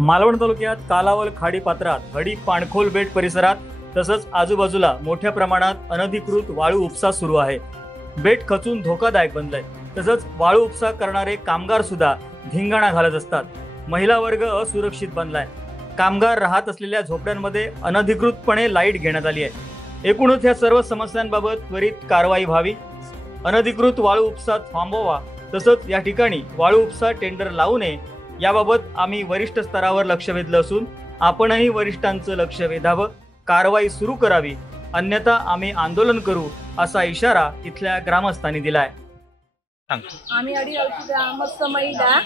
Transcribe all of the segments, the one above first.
मालवण तालुक्यात कालावल खाडी पात्रात हडी पाणखोल बेट परिसरात तसंच आजूबाजूला मोठ्या प्रमाणात अनधिकृत वाळू उपसा सुरू आहे। बेट खचून धोकादायक बनलंय। तसंच वाळू उपसा करणारे कामगार सुद्धा धिंगाणा घालत असतात। महिला वर्ग असुरक्षित बनलाय। कामगार राहत असलेल्या झोपड्यांमध्ये अनधिकृतपणे लाईट घेण्यात आली आहे। एकूणच या सर्व समस्यांबाबत त्वरित कारवाई व्हावी, अनधिकृत वाळू उपसा थांबवावा, तसंच या ठिकाणी वाळू उपसा टेंडर लावू नये याबाबत आम्ही वरिष्ठ स्तरावर लक्ष वेधलं असून आपणही वरिष्ठांचं लक्ष वेधावं, कारवाई सुरू करावी, अन्यथा आम्ही आंदोलन करू असा इशारा इथल्या ग्रामस्थांनी दिलाय। आम्ही अडीअडची ग्रामस्थ महिला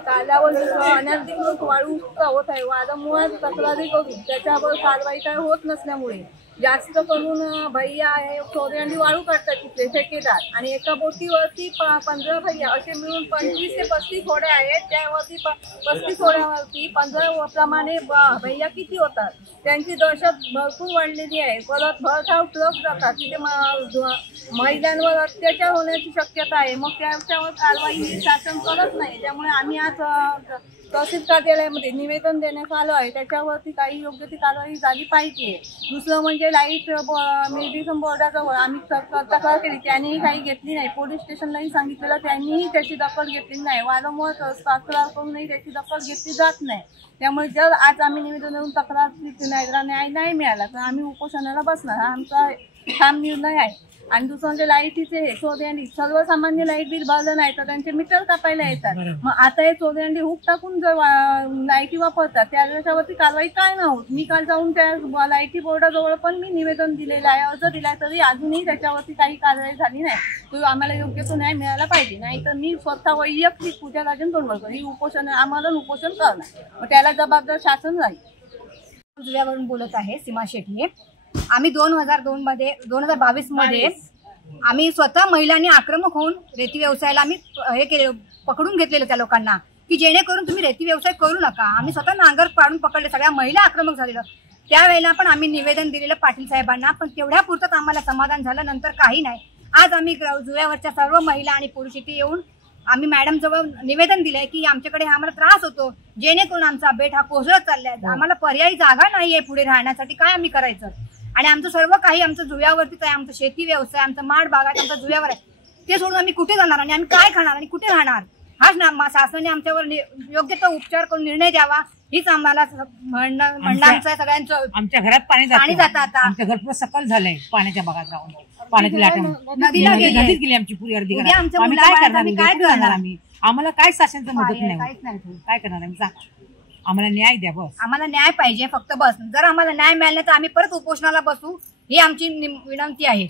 कालावल अनधिकृत वाळू उपसा होत आहे। वारंवार तक्रारी करून त्याच्यावर कारवाई काय होत नसल्यामुळे जास्त करून भैया आहे चोऱ्यांनी वाळू काढतात तिथे ठेकेदार आणि एका बोटीवरती 15 भैया असे मिळून 25 ते 35 होड्या आहेत। त्यावरती 35 होड्यावरती 15 प्रमाणे भैया किती होतात त्यांची दहशत भरपूर वाढलेली आहे। परत भरधाव ट्रक जातात तिथे महिलांवर अत्याचार होण्याची शक्यता आहे। मग त्याच्यावर कारवाई शासन करत नाही। त्यामुळे आम्ही आज तहसील कार्यालयामध्ये निवेदन देण्यात आलं आहे। त्याच्यावरती काही योग्य ती कारवाई झाली पाहिजे। दुसरं म्हणजे लाईट मेडिसिन बोर्डाजवळ आम्ही तक्रार केली, त्यांनीही काही घेतली नाही। पोलीस स्टेशनलाही सांगितलेलं, त्यांनीही त्याची दखल घेतली नाही। वारंवार तक्रार करूनही त्याची दखल घेतली जात नाही। त्यामुळे जर आज आम्ही निवेदन देऊन तक्रार न्याय नाही मिळाला तर आम्ही उपोषणाला बसणार, हा आमचा ठाम निर्णय आहे। आणि दुसरं म्हणजे लाईटीचे चोऱ्यांनी सर्वसामान्य लाईट बिल भरलं नाही तर त्यांचे मीटर कापायला येतात। मग आता हे चोऱ्यांनी हुक टाकून जर लाईटी वापरतात त्याच्यावरती कारवाई काय नाही होत। मी काल जाऊन त्या लाईटी बोर्डाजवळ पण मी निवेदन दिलेलं आहे, अर्ज दिलाय, तरी अजूनही त्याच्यावरती काही कारवाई झाली नाही। तो आम्हाला योग्य तो न्याय मिळाला पाहिजे, नाही तर मी स्वतः वैयक्तिक पूजा राजन तोंडवलकर ही उपोषण आम्हाला उपोषण करणार, मग त्याला जबाबदार शासन राहील। जुव्यावरून बोलत आहे सीमा शेट्टी। आम्ही 2022 मध्ये आम्ही स्वतः महिलांनी आक्रमक होऊन रेती व्यवसायाला आम्ही हे केले, पकडून घेतलेलं त्या लोकांना की जेणेकरून तुम्ही रेती व्यवसाय करू नका। आम्ही स्वतः नांगर पाडून पकडले, सगळ्या महिला आक्रमक झालेलं। त्यावेळेला पण आम्ही निवेदन दिलेलं पाटील साहेबांना, पण तेवढ्या पुरतं आम्हाला समाधान झालं, नंतर काही नाही। आज आम्ही जुव्यावरच्या सर्व महिला आणि पुरुष इथे येऊन आम्ही मॅडम जवळ निवेदन दिलंय की आमच्याकडे हा आम्हाला त्रास होतो, जेणेकरून आमचा बेट हा कोसळत चाललाय, आम्हाला पर्यायी जागा नाहीये पुढे राहण्यासाठी, काय आम्ही करायचं। आणि आमचं सर्व काही आमचं जुव्यावरतीच आहे, आमचं शेती व्यवसाय, आमचं माठ बागायत आमचा जुव्यावर आहे। ते सोडून आम्ही कुठे जाणार आणि आम्ही काय खाणार आणि कुठे राहणार, हाच शासनाने आमच्यावर योग्य तो उपचार करून निर्णय द्यावा, हीच आम्हाला म्हणणं आमचं सगळ्यांचं। आमच्या घरात पाणी जातं आता, आमचं घर पूर्ण सकल झालंय पाण्याच्या भागात राहून, पाण्याची लाट नदीला गेली आमची पुरी अर्धी। आम्ही काय करणार आम्ही, आम्हाला काय शासनाची मदत नाही, काय करणार आम्ही, आम्हाला न्याय द्या बस, आम्हाला न्याय पाहिजे फक्त बस। जर आम्हाला न्याय मिळाला तर आम्ही परत उपोषणाला बसू, ही आमची विनंती आहे।